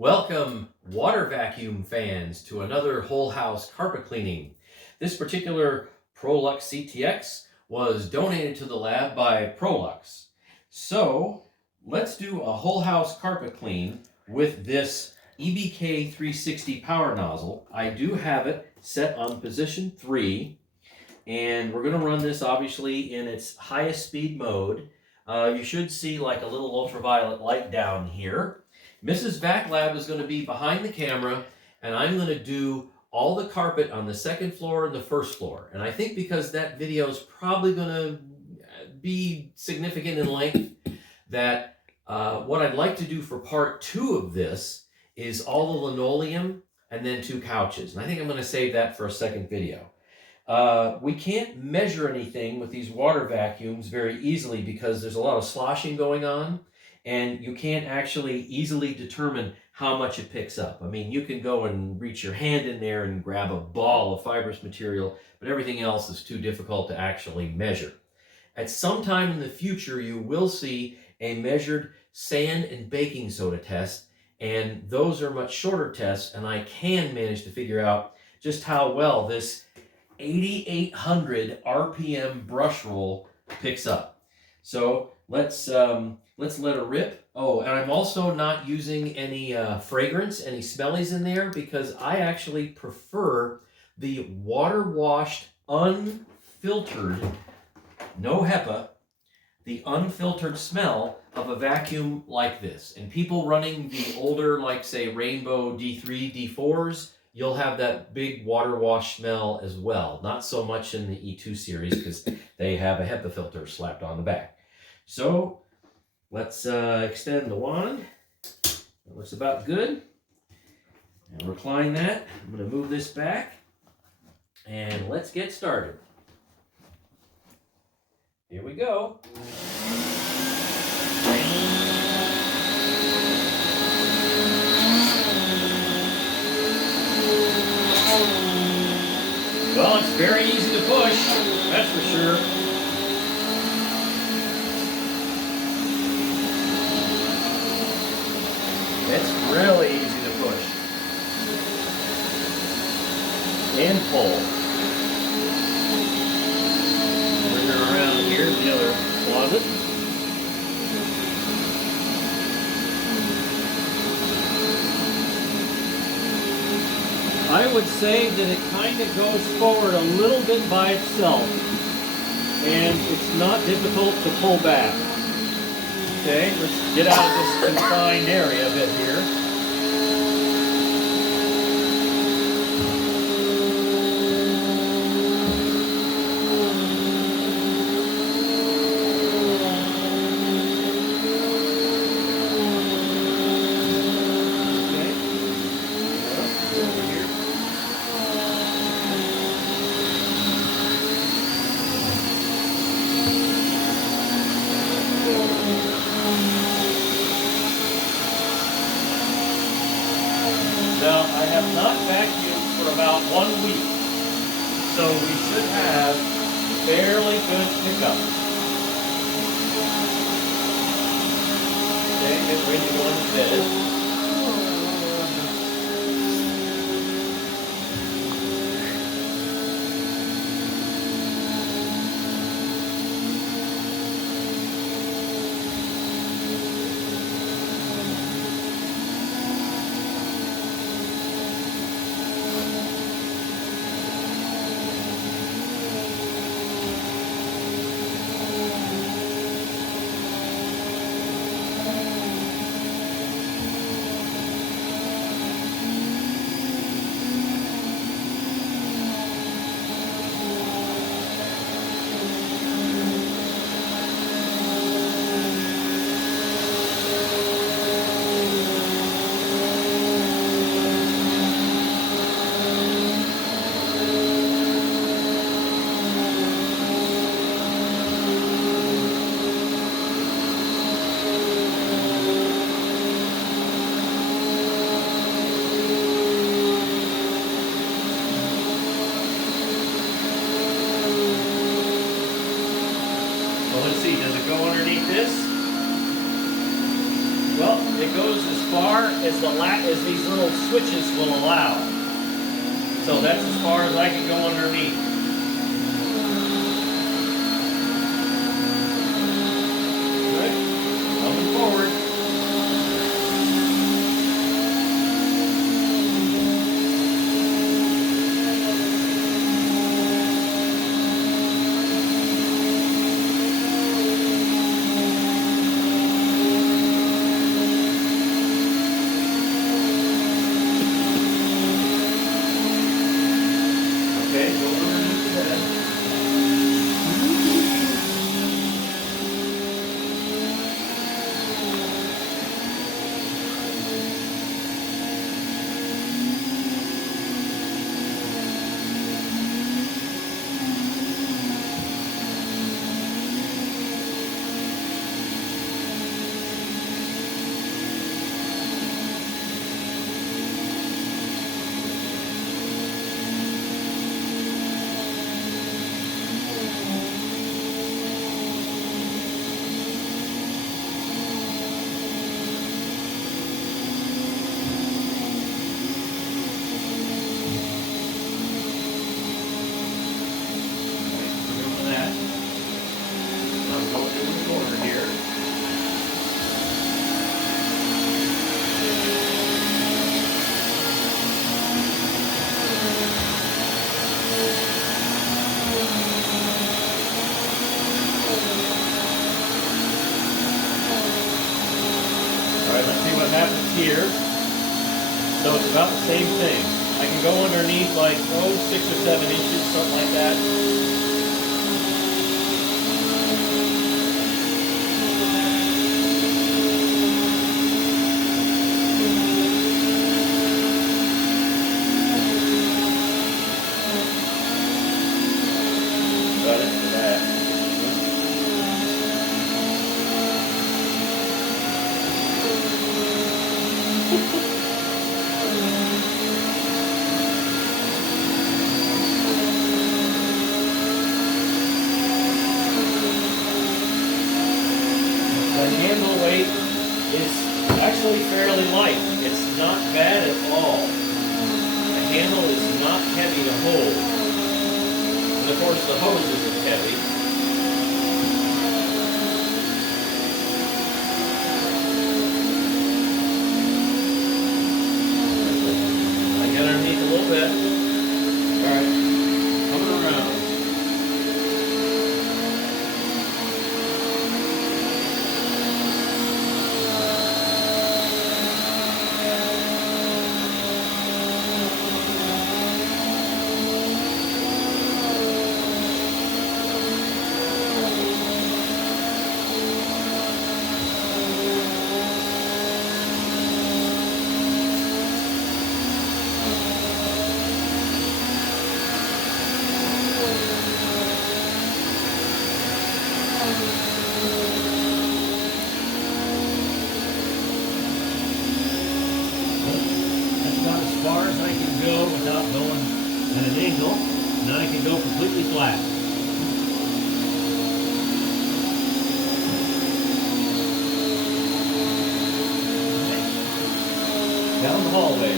Welcome, water vacuum fans, to another whole house carpet cleaning. This particular Prolux CTX was donated to the lab by Prolux. So let's do a whole house carpet clean with this EBK 360 power nozzle. I do have it set on position 3, and we're going to run this obviously in its highest speed mode. You should see like a little ultraviolet light down here. Mrs. Vac Lab is going to be behind the camera, and I'm going to do all the carpet on the second floor and the first floor. And I think because that video is probably going to be significant in length, that what I'd like to do for part 2 of this is all the linoleum and then 2 couches. And I think I'm going to save that for a second video. We can't measure anything with these water vacuums very easily because there's a lot of sloshing going on, and you can't actually easily determine how much it picks up. I mean, you can go and reach your hand in there and grab a ball of fibrous material, but everything else is too difficult to actually measure. At some time in the future, you will see a measured sand and baking soda test, and those are much shorter tests, and I can manage to figure out just how well this 8,800 RPM brush roll picks up. So let's let it rip. Oh, and I'm also not using any fragrance, any smellies in there, because I actually prefer the water-washed, unfiltered, no HEPA, the unfiltered smell of a vacuum like this. And people running the older, like say Rainbow D3, D4s, you'll have that big water wash smell as well. Not so much in the E2 series because they have a HEPA filter slapped on the back. So let's extend the wand. It looks about good. And recline that. I'm going to move this back. And let's get started. Here we go. Well, it's very easy to push, that's for sure. It's really easy to push. And pull. Bring her around here to the other closet. I would say that it kind of goes forward a little bit by itself, and it's not difficult to pull back. Okay, let's get out of this confined area a bit here. Now, I have not vacuumed for about 1 week, so we should have fairly good pickup. Okay, get ready to go into bed. goes as far as as these little switches will allow. So that's as far as I can go underneath. Good. Coming forward. Okay, go underneath the bed. Let's see what happens here. So it's about the same thing. I can go underneath like, 6 or 7 inches, something like that. Got it for that. The handle weight is actually fairly light. It's not bad at all. The handle is not heavy to hold. And of course the hose isn't heavy. I get underneath a little bit. Alright, coming around. That's about as far as I can go without going at an angle. Now I can go completely flat. Down the hallway.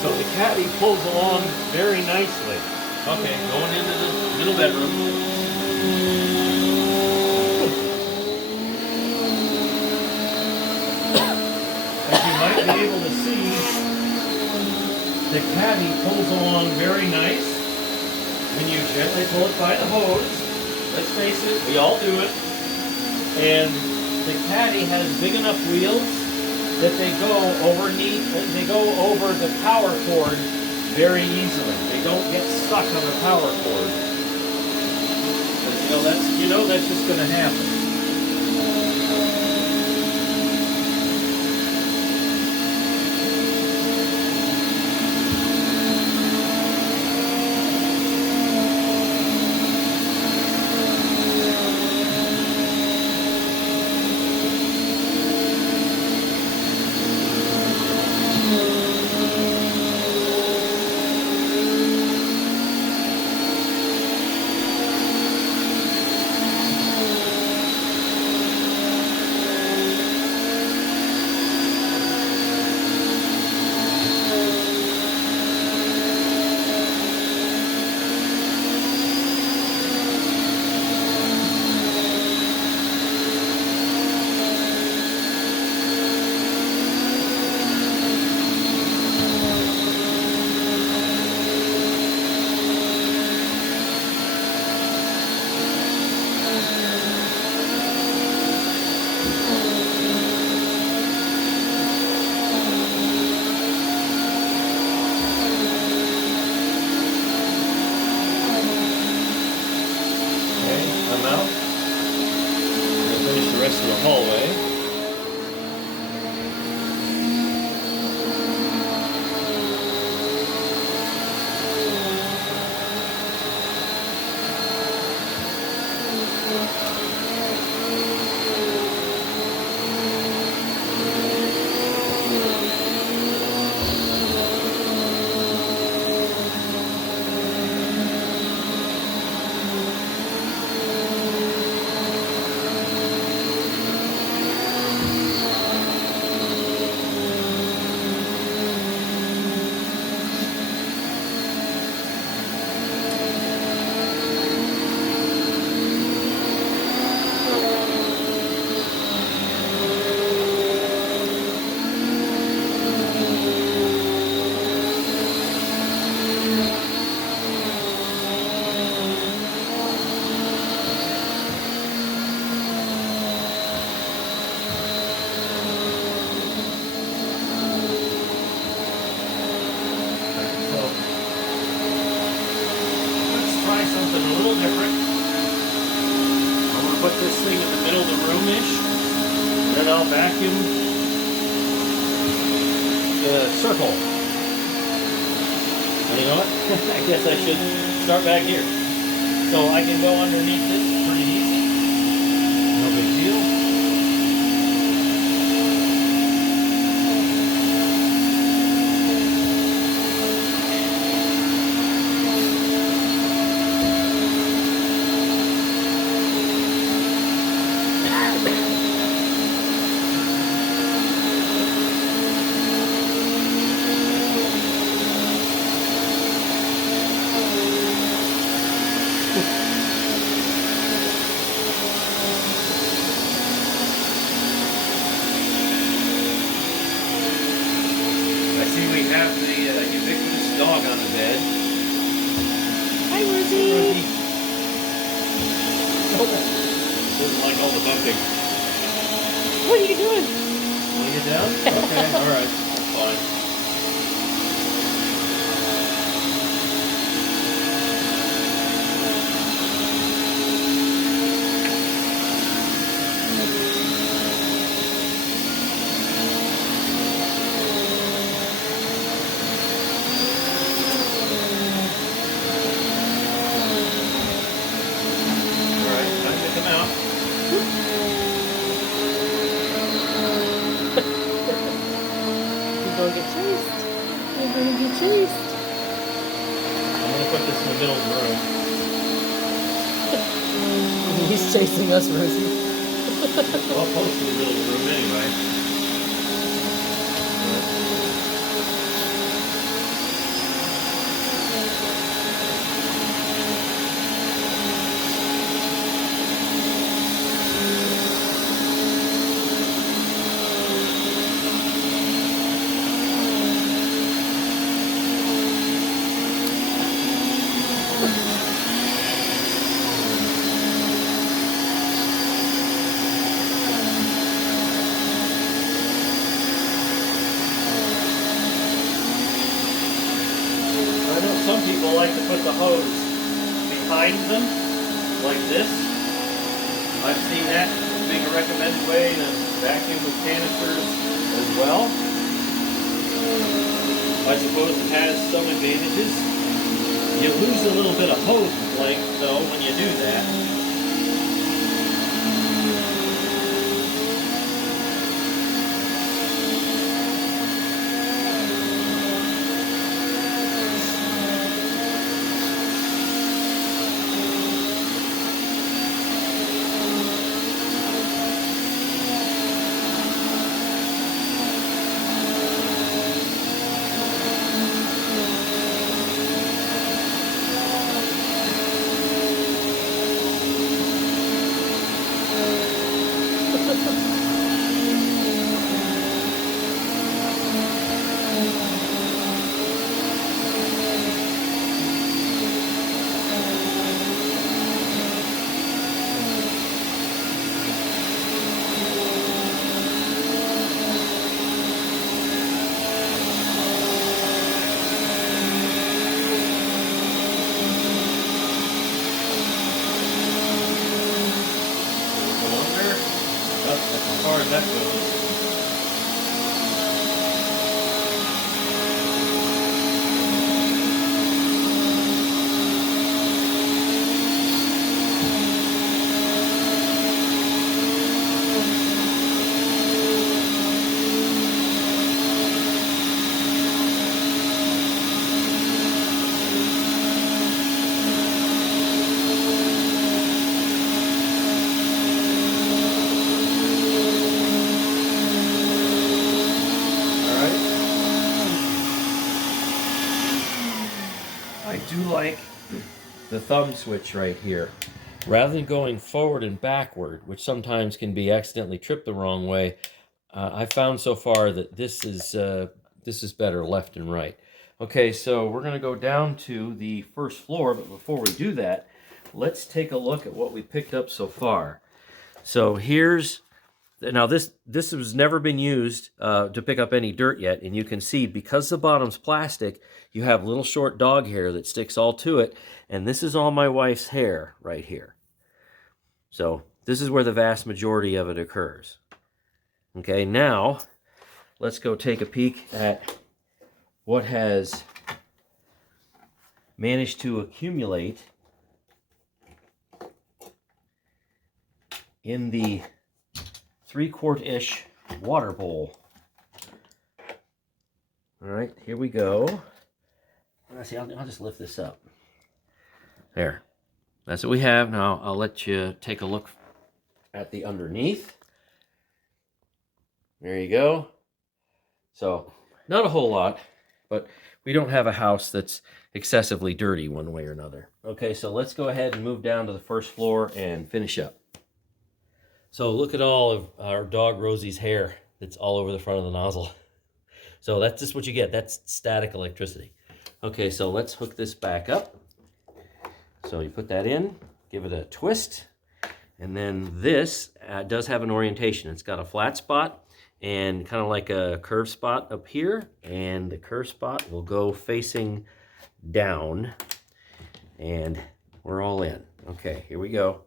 So the caddy pulls along very nicely. Okay, going into the middle bedroom. As you might be able to see, the caddy pulls along very nice when you gently pull it by the hose. Let's face it, we all do it. And the caddy has big enough wheels that they go over the power cord very easily. They don't get stuck on the power cord. But, that's just going to happen. To the hallway. Put this thing in the middle of the room-ish, then I'll vacuum the circle. And you know what? I guess I should start back here. So I can go underneath this pretty easy. No big deal. Dog on the bed. Hi, Rosie. Doesn't like all the bumping. What are you doing? Want to get down? Okay, all right, that's fine. You're going to get chased. You're going to get chased. I'm going to put this in the middle of the room. He's chasing us, Rosie. Well, I'll post in the middle of the room anyway. like to put the hose behind them, like this. I've seen that being a recommended way to vacuum with canisters as well. I suppose it has some advantages. You lose a little bit of hose length though when you do that. As far as that goes. I do like the thumb switch right here. Rather than going forward and backward, which sometimes can be accidentally tripped the wrong way, I found so far that this is better left and right. Okay, so we're going to go down to the first floor, but before we do that, let's take a look at what we picked up so far. So here's, now this has never been used to pick up any dirt yet, and you can see because the bottom's plastic, you have little short dog hair that sticks all to it, and this is all my wife's hair right here. So this is where the vast majority of it occurs. Okay, now let's go take a peek at what has managed to accumulate in the 3-quart-ish water bowl. All right, here we go. Let's see, I'll just lift this up. There. That's what we have. Now, I'll let you take a look at the underneath. There you go. So, not a whole lot, but we don't have a house that's excessively dirty one way or another. Okay, so let's go ahead and move down to the first floor and finish up. So look at all of our dog Rosie's hair that's all over the front of the nozzle. So that's just what you get. That's static electricity. Okay, so let's hook this back up. So you put that in, give it a twist, and then this does have an orientation. It's got a flat spot and kind of like a curved spot up here, and the curved spot will go facing down, and we're all in. Okay, here we go.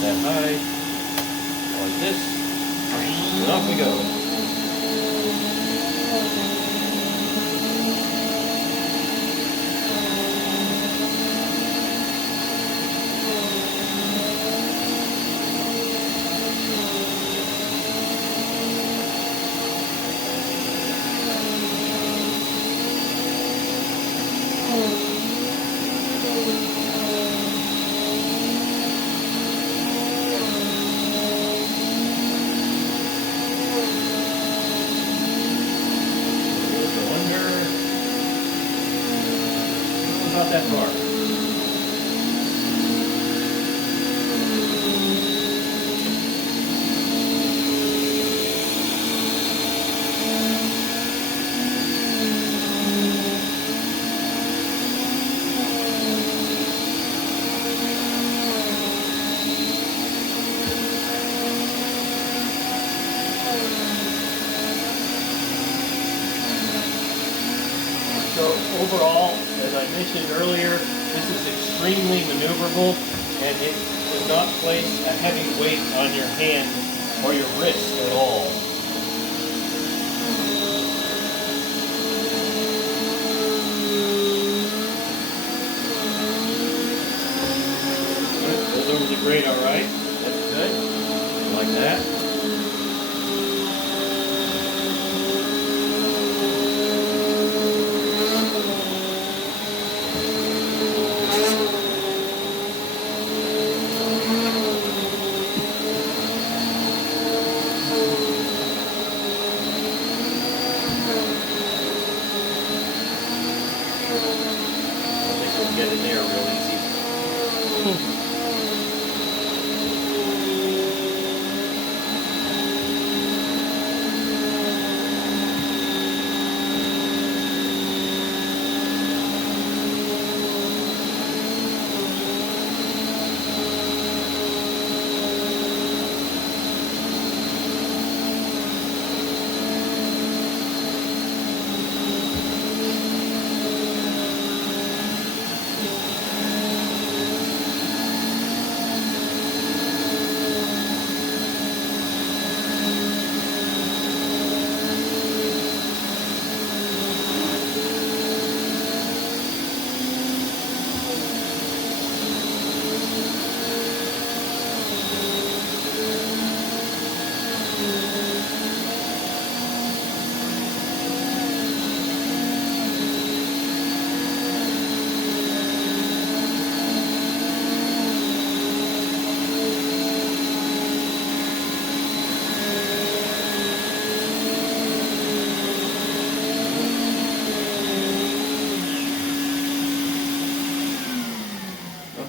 That high, like this, and off we go. About that far. I mentioned earlier, this is extremely maneuverable, and it does not place a heavy weight on your hand or your wrist at all. Goes over the grate all right. That's good. Like that. Get in there real easy.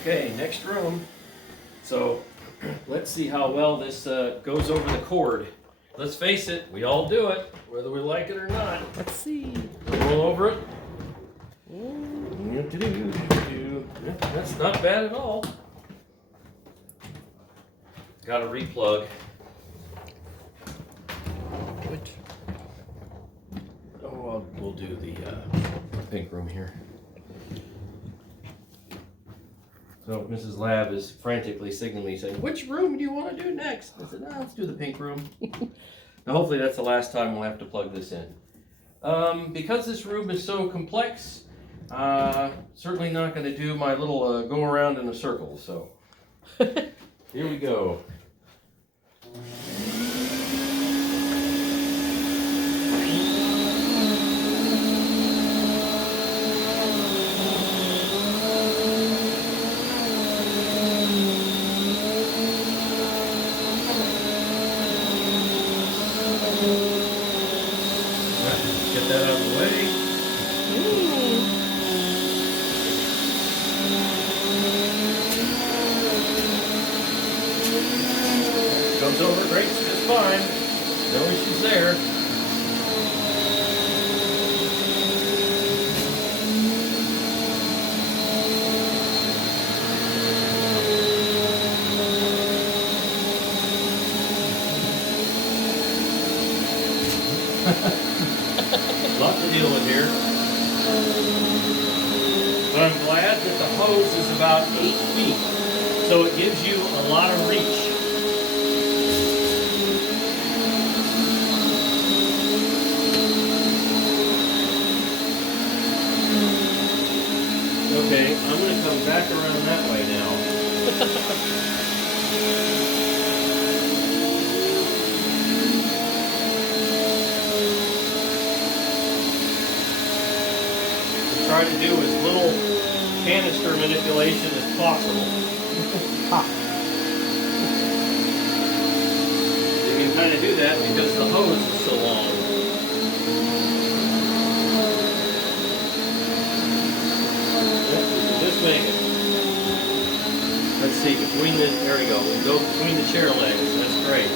Okay, next room. So let's see how well this goes over the cord. Let's face it, we all do it, whether we like it or not. Let's see. Roll over it. Mm. That's not bad at all. Got to replug. Which? Oh, we'll do the pink room here. So Mrs. Lab is frantically signaling, saying, "Which room do you want to do next?" I said, "No, let's do the pink room." Now, hopefully that's the last time we'll have to plug this in. Because this room is so complex, certainly not going to do my little go around in a circle. So here we go. Get that out of the way. Comes over great, just fine. No issues there. Lot to deal with here. But I'm glad that the hose is about 8 feet, so it gives you a lot of reach. Okay, I'm going to come back around that way now. Try to do as little canister manipulation as possible. You can kind of do that because the hose is so long. Just make it. Let's see, there we go. We go between the chair legs. That's great.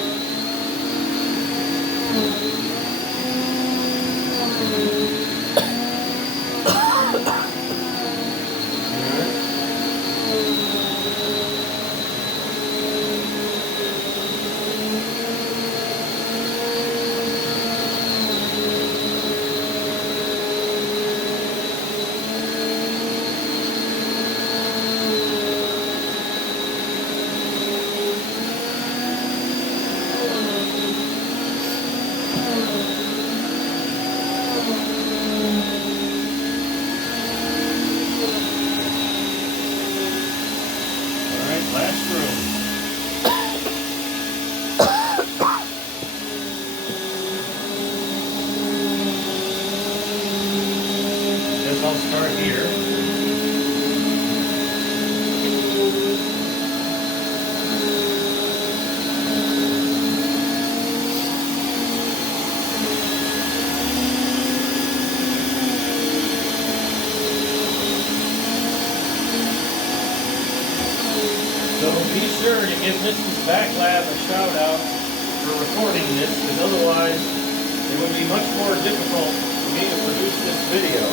sure to give Mrs. Backlab a shout out for recording this, because otherwise it would be much more difficult for me to produce this video.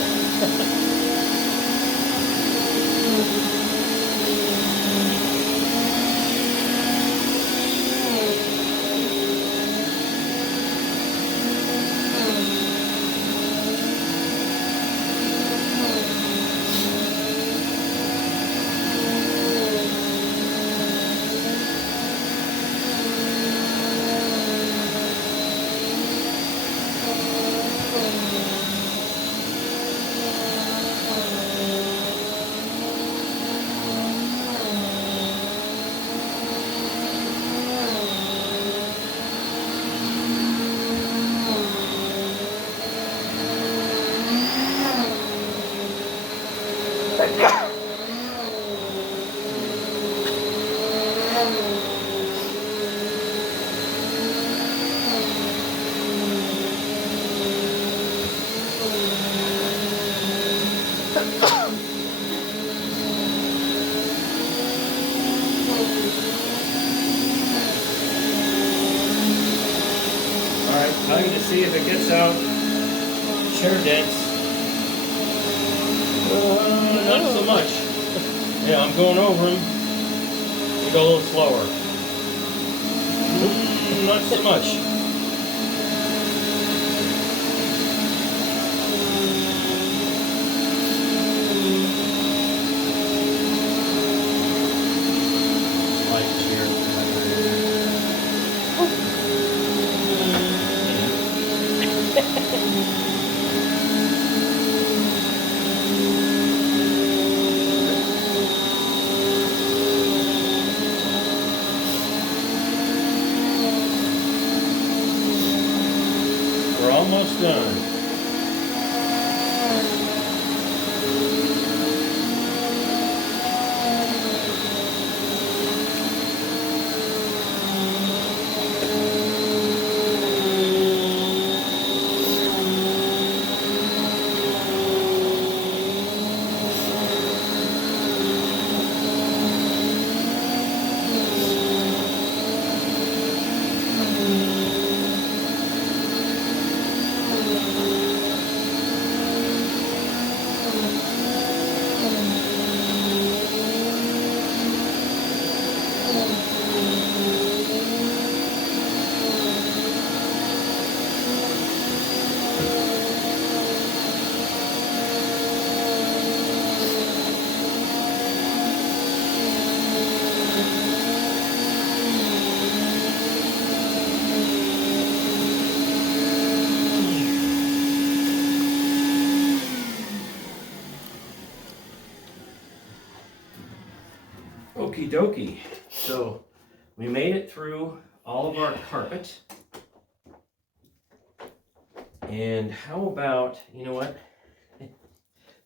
I'm going to see if it gets out chair dents. Not so much. Yeah, I'm going over them. You go a little slower. Not so much. We're almost done. Okie dokie. So we made it through all of our carpet. And how about, you know what?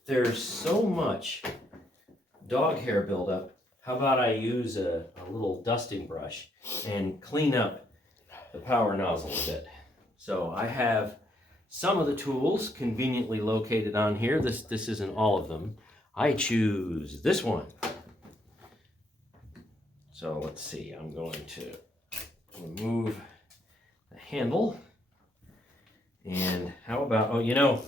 There's so much dog hair buildup. How about I use a little dusting brush and clean up the power nozzle a bit. So I have some of the tools conveniently located on here. This isn't all of them. I choose this one. So let's see, I'm going to remove the handle. And how about, oh, you know,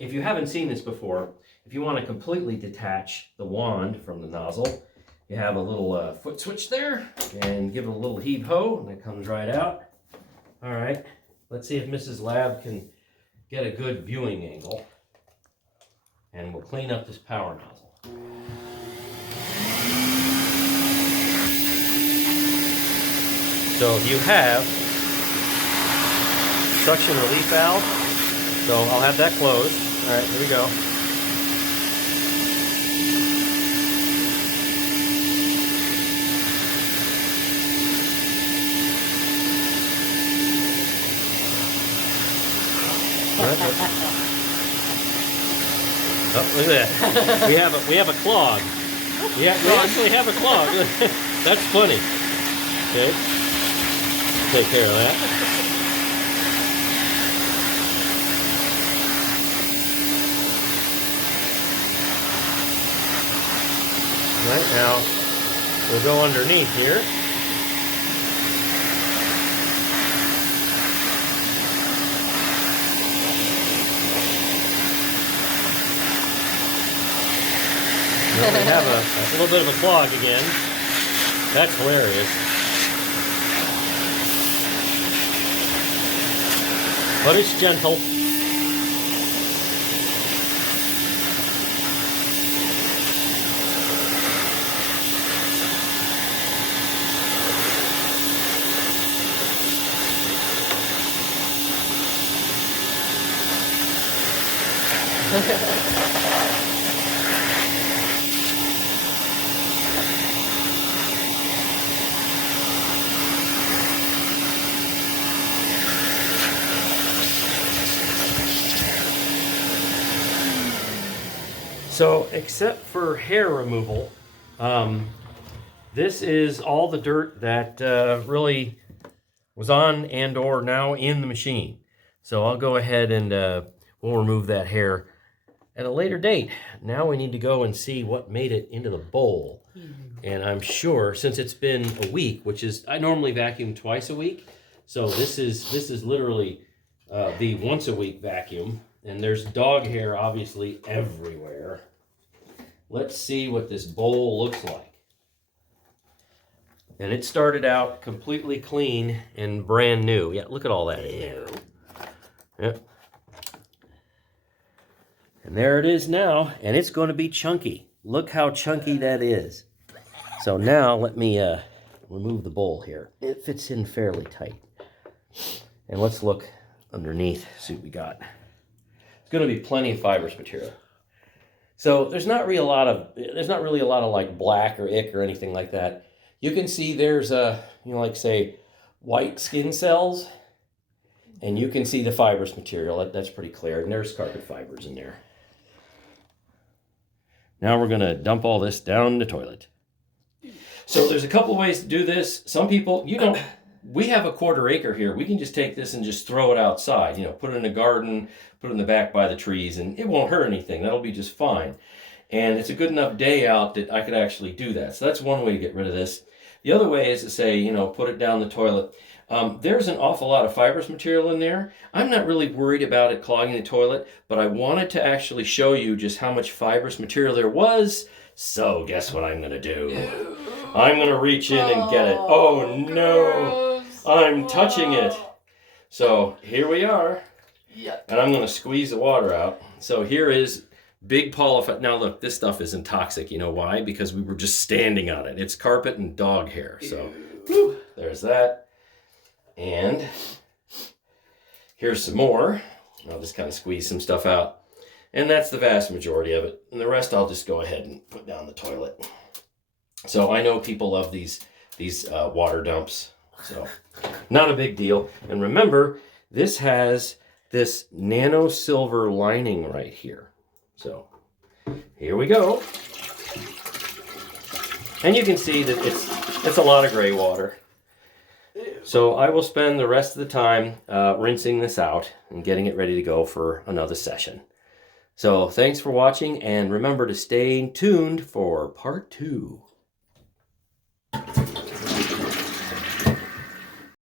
if you haven't seen this before, if you want to completely detach the wand from the nozzle, you have a little foot switch there, and give it a little heave-ho, and it comes right out. All right, let's see if Mrs. Lab can get a good viewing angle. And we'll clean up this power nozzle. So you have suction relief valve. So I'll have that closed. All right, here we go. All right. Oh, look at that. We have a clog. We actually have a clog. That's funny. Okay. Take care of that. Right now, we'll go underneath here. Well, we have a little bit of a clog again. That's hilarious. But it's gentle. So, except for hair removal, this is all the dirt that really was on and or now in the machine. So I'll go ahead and we'll remove that hair at a later date. Now we need to go and see what made it into the bowl. And I'm sure, since it's been a week, which is, I normally vacuum twice a week, so this is literally the once a week vacuum. And there's dog hair obviously everywhere. Let's see what this bowl looks like. And it started out completely clean and brand new. Yeah, look at all that in there. Yep. And there it is now, and it's going to be chunky. Look how chunky that is. So now let me remove the bowl here. It fits in fairly tight. And let's look underneath, see what we got. It's going to be plenty of fibrous material. So there's not really a lot of like black or ick or anything like that. You can see there's like say white skin cells, and you can see the fibrous material. That's pretty clear. And there's carpet fibers in there. Now we're going to dump all this down the toilet. So there's a couple ways to do this. Some people, we have a 1/4 acre here. We can just take this and just throw it outside, put it in a garden, put it in the back by the trees, and it won't hurt anything. That'll be just fine. And it's a good enough day out that I could actually do that. So that's one way to get rid of this. The other way is to say, put it down the toilet. There's an awful lot of fibrous material in there. I'm not really worried about it clogging the toilet, but I wanted to actually show you just how much fibrous material there was. So guess what I'm going to do? I'm going to reach in and get it. Oh no, I'm touching it. So here we are. And I'm going to squeeze the water out. So here is big polyfiber. Now look, this stuff isn't toxic. You know why? Because we were just standing on it. It's carpet and dog hair. So there's that. And here's some more. I'll just kind of squeeze some stuff out. And that's the vast majority of it. And the rest I'll just go ahead and put down the toilet. So I know people love these water dumps. So not a big deal. And remember, this has this nano silver lining right here. So here we go. And you can see that it's a lot of gray water. So I will spend the rest of the time rinsing this out and getting it ready to go for another session. So thanks for watching, and remember to stay tuned for part 2.